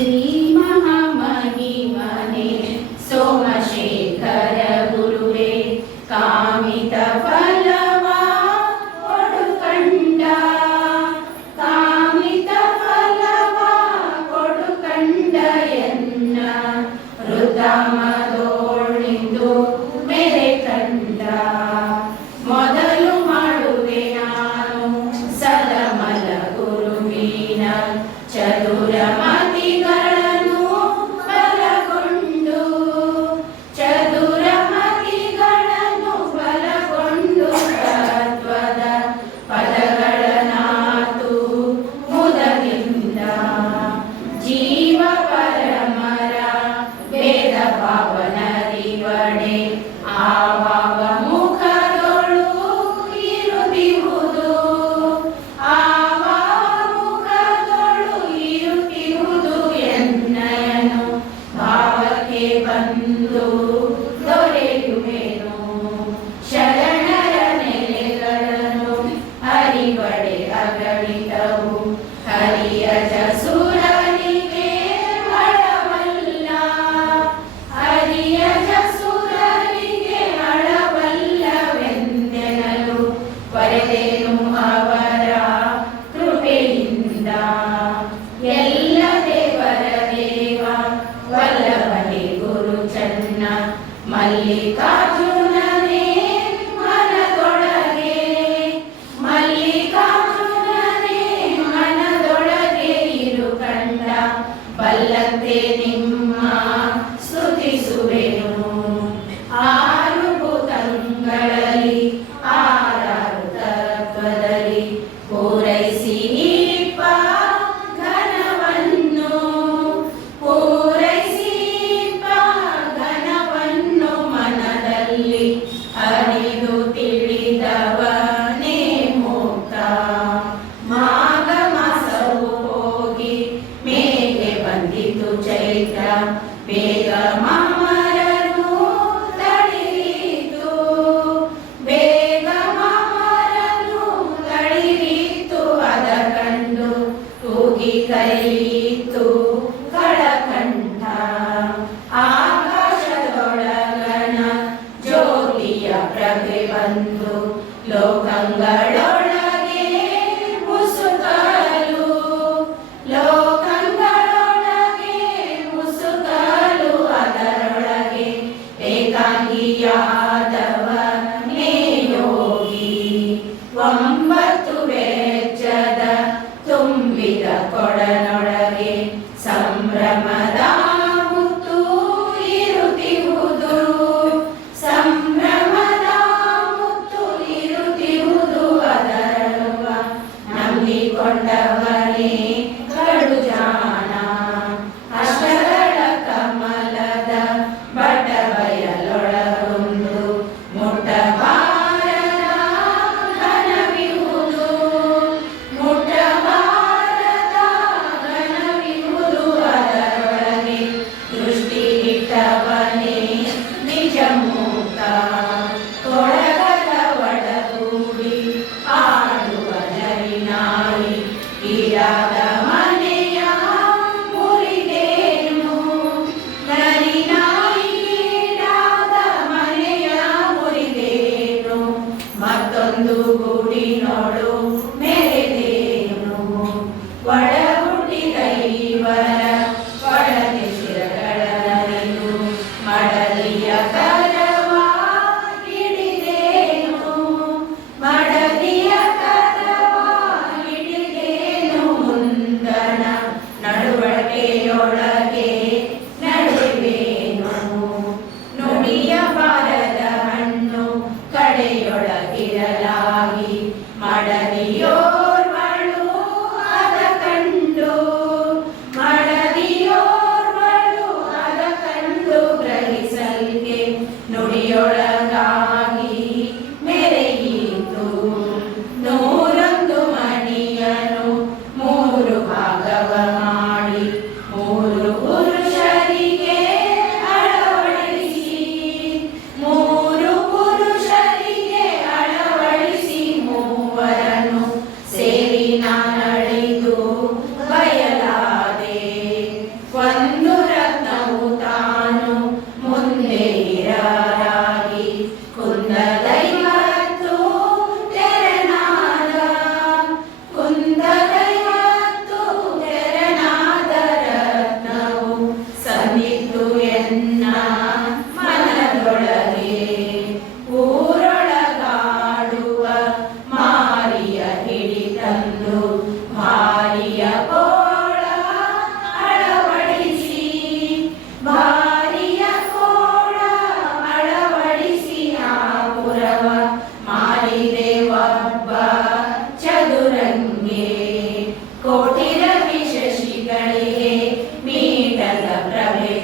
ಶ್ರೀ ಮಹಾಮಹಿಮನೆ ಸೋಮಶೇಖರ ಗುರುವೇ ಕಾಮಿತ ಫಲವ ಕೊಡು ಕಂಡ ಕಾಮಿತ ಫಲವ ಕೊಡು ಕಂಡ ಎನ್ನ ಹೃದಯದೊಳಿಂದು ಮೇರೆ ಕಂಡ ಮೊದಲು ಮಾಡುವೆ ನಾನು ಸದಮಲ ಗುರುವಿನ ಚತುರ ಮತಿಗಳನ್ನು ಬಲಗೊಂಡು ಚತುರ ಮತಿಗಳನ್ನು ಬಲಗೊಂಡು ತತ್ವದ ಪದಗಳನ್ನಾತು ಮುದದಿಂದ ಜೀವ ಪರಮರ ವೇದ ಭಾವನರಿವಡೆ ಆವಾವ ಮುಖದೊಳು ಇರುತ್ತಿಹುದು ಎನ್ನಯನು ಭಾವಕ್ಕೆ ಬಂದು ದೊರೆಯುವೆನು ಶರಣರ ನೆಲೆಗಳನ್ನು ಹರಿವಡೆ ಅಗಣಿತವು ಹರಿಯಜ ಸುರನಿಗೆ ಅಳವಲ್ಲ ಹರಿಯಜ ಸುರನಿಗೆ ಅಳವಲ್ಲವೆಂದೆನಲು ಪಡೆದೆನು ಅವರ ಕೃಪೆಯಿಂದ ಎಲ್ಲ ದೇವರ ದೇವ ವಲ್ಲಭನೆ ಗುರು ಚನ್ನ ಮಲ್ಲಿಕಾರ್ಜುನನೇ ಮನದೊಳಗೆ ಮಲ್ಲಿಕಾರ್ಜುನನೇ ಮನದೊಳಗೆ ಇರು ಕಂಡ ಬಲ್ಲಂತೆ ನಿಮ್ಮ ಸ್ತುತಿಸುವೆನು ಆರು ಭೂತಗಳಲ್ಲಿ ಆರಾರು ತತ್ವದಲ್ಲಿ ಪೂರೈಸಿ ಅರಿದು ತಿಳಿದವನೇ ಮುಕ್ತ ಮಾಘ ಮಾಸವು ಹೋಗಿ ಮೇಗೆ ಬಂದಿತು ಚೈತ್ರ ಬೇಗ ಮಾಮರನು ತಳಿರಿತು ಬೇಗ ಮಾಮರನು ತಳಿರಿತು ಅದ ಕಂಡು ತೂಗಿ ಕೈಯಿತು ಕಳಕಂಠ ಆಕಾಶದೊಳಗಣ ಜ್ಯೋತಿಯ ಪ್ರಭೆ ಬಂದು ಲೋಕಗಳೊಳಗೆ ಮುಸುಕಲು ಲೋಕಗಳೊಳಗೆ ಮುಸುಕಲು ಅದರೊಳಗೆ ಏಕಾಂಗಿಯಾದವನೇ ಯೋಗಿ 9 ವೆಚ್ಚದ ತುಂಬಿದ ಕೊಡನೊಳಗೆ ಸಂಭ್ರಮದ ಮುತ್ತು ಇರುತ್ತಿಹುದು ಸಂಭ್ರಮದ ಮುತ್ತು ಇರುತ್ತಿಹುದು ಅದರಳುವ ನಂಬಿಕೊಂಡವನೇ ಕಡು ಜಾಣ ಅಷ್ಟಗಳ ಕಮಲದ ಬಡ ಬಯಲೊಳಗೊಂದು ಮುಟ್ಟಬಾರದ ಘನವಿಹುದು ಮುಟ್ಟಬಾರದ ಘನವಿಹುದು ಅದರೊಳಗೆ ದೃಷ್ಟಿಗಿಟ್ಟವನೇ ನಿಜ ಮುಕ್ತ ಕೊಡಗದ ಒಡಗೂಡಿ ಆಡುವ ನರಿನಾಯಿ ಈಡಾದ ಮನೆಯ ಮುರಿದೇನು ನರಿನಾಯಿ ಈಡಾದ ಮನೆಯ ಮುರಿದೇನು ಮತ್ತೊಂದು ಗೂಡಿನೋಡು ಮೆರೆದೇನು ಒಡಹುಟ್ಟಿದ ಇವರ ಒಡಗೆ ಶಿರಗಳರಿದು ಮಡಲಿಯ ಕರವ ಹಿಡಿದೇನು ಮಡಲಿಯ ಕರವ ಹಿಡಿದೇನು ಮುಂದಣ ನಡುವಳಿಕೆಯೊಳಗೆ ನಡೆವೇನು ನುಡಿಯ ಬಾರದ ಹಣ್ಣು ಕಡೆಯೊಳಗಿರಲಾಗಿ ಮಡಲಿಯೋರ್ವಳು ಅದ ಕಂಡು ಮಡಲಿಯೋರ್ವಳು ಅದ ಕಂಡು ಗ್ರಹಿಸಲ್ಗೆ ನುಡಿಯೊಳಗಾಗಿ ಮೆರೆಯಿತು 101 ಮಣಿಯನು 3 ಭಾಗವ ಮಾಡಿ 3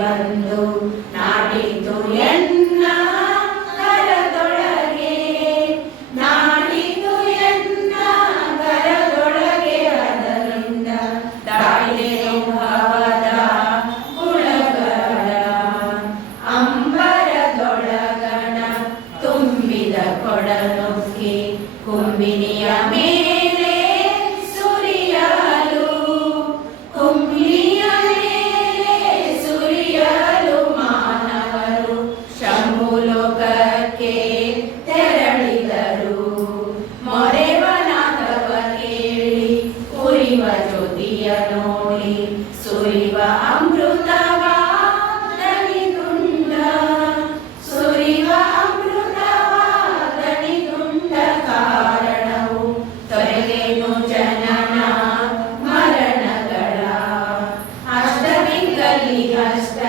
ಬಂದು ನಾಟಿತು ಎನ್ನ ಕರದೊಳಗೆ, ನಾಟಿತು ಎನ್ನ ಕರದೊಳಗೆ. ಅದರಿಂದ ತಾಳಿದೆನು ಭಾವದ ಗುಣಗಳ, ಅಂಬರದೊಳಗಣ ತುಂಬಿದ ಕೊಡನುಕ್ಕಿ ಕುಂಬಿನಿಯ ಮೇಲೆ ಸುರಿಯಲು, ಕುಂಬಿನಿಯ ಮೇಲೆ ಸುರಿಯಲು ಮಾನವರು ಶಂಭುಲೋಕಕ್ಕೆ ತೆರಳಿದರು. ಮೊರೆವನಾದವ ಕೇಳಿ ಉರಿವ ಜ್ಯೋತಿಯ ನೋಡಿ ಸುರಿವ ಅಮೃತವ ದಣಿದುಂಡ, ಸುರಿವ ಅಮೃತವ ದಣಿದುಂಡ ಕಾರಣವು ತೊರೆದೇನು ಜನನ ಮರಣಗಳ. ಅಷ್ಟದಿಕ್ಕಲ್ಲಿ ಅಷ್ಟ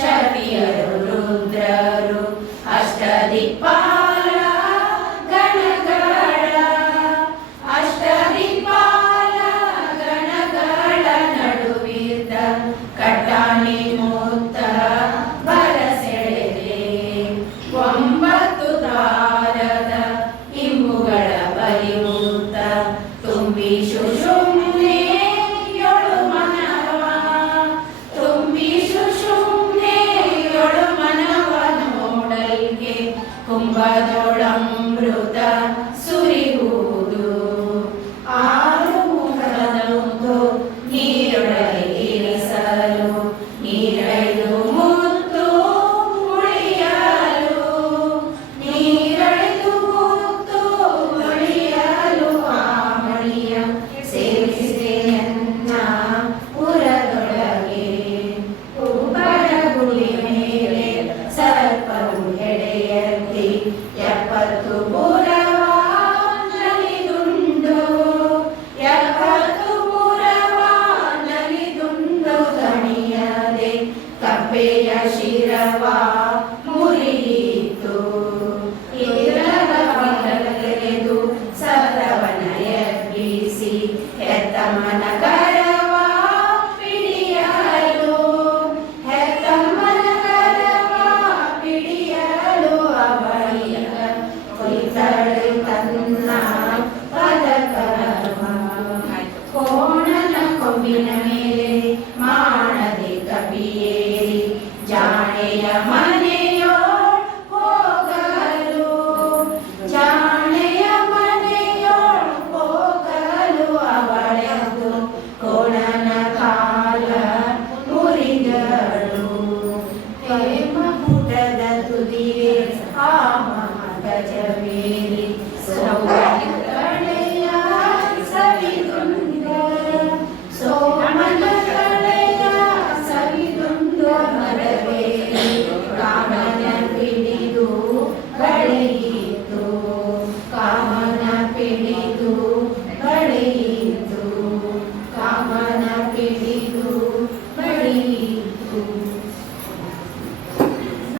ಶಕ್ತಿಯರು ರುದ್ರರು, ಅಷ್ಟದಿಕ್ಪಾಲ ಗಣಗಳ, ಅಷ್ಟದಿಕ್ಪಾಲ ಗಣಗಳ ನಡುವಿದ್ದ ಕಟ್ಟಾಣಿ ಮುತ್ತ ಬರಸೆಳೆದೆ. 9 ತಾರದ ಇಂಬುಗಳ ಬಲಿಮುತ್ತ ತುಂಬಿ ಶುಶುಮ್ನೆ ಯೊಳು ಮನವ, ತುಂಬಿ ಶುಶುಮ್ನೆ ಯೊಳು ಮನವ ನೋಡಲ್ಗೆ ಕುಂಭದೊಳಮೃತ ಸುರಿಯುವುದು. 6 ಮುಖದಂದು ನೀರೊಳಗೆ ಇರಿಸಲು, ನೀರೈದು ಮುತ್ತು ಉಳಿಯಲು, ನೀರೈದು ಮುತ್ತು ಉಳಿಯಲು. ಆ ಮಣಿಯ ಸೇರಿಸಿದೆಯನ್ನ ಉರದೊಳಗೆ, ಉಬ್ಬರ ಗುಡಿ ಮೇಲೆ ಸರ್ಪವು ಹೆಡೆಯೆತ್ತಿ 70 ಪುರವ ನಲಿದುಂಡು, 70 ಪುರವ ನಲಿದುಂಡು. ದಣಿಯದೆ ಕಪ್ಪೆಯ ಶಿರವ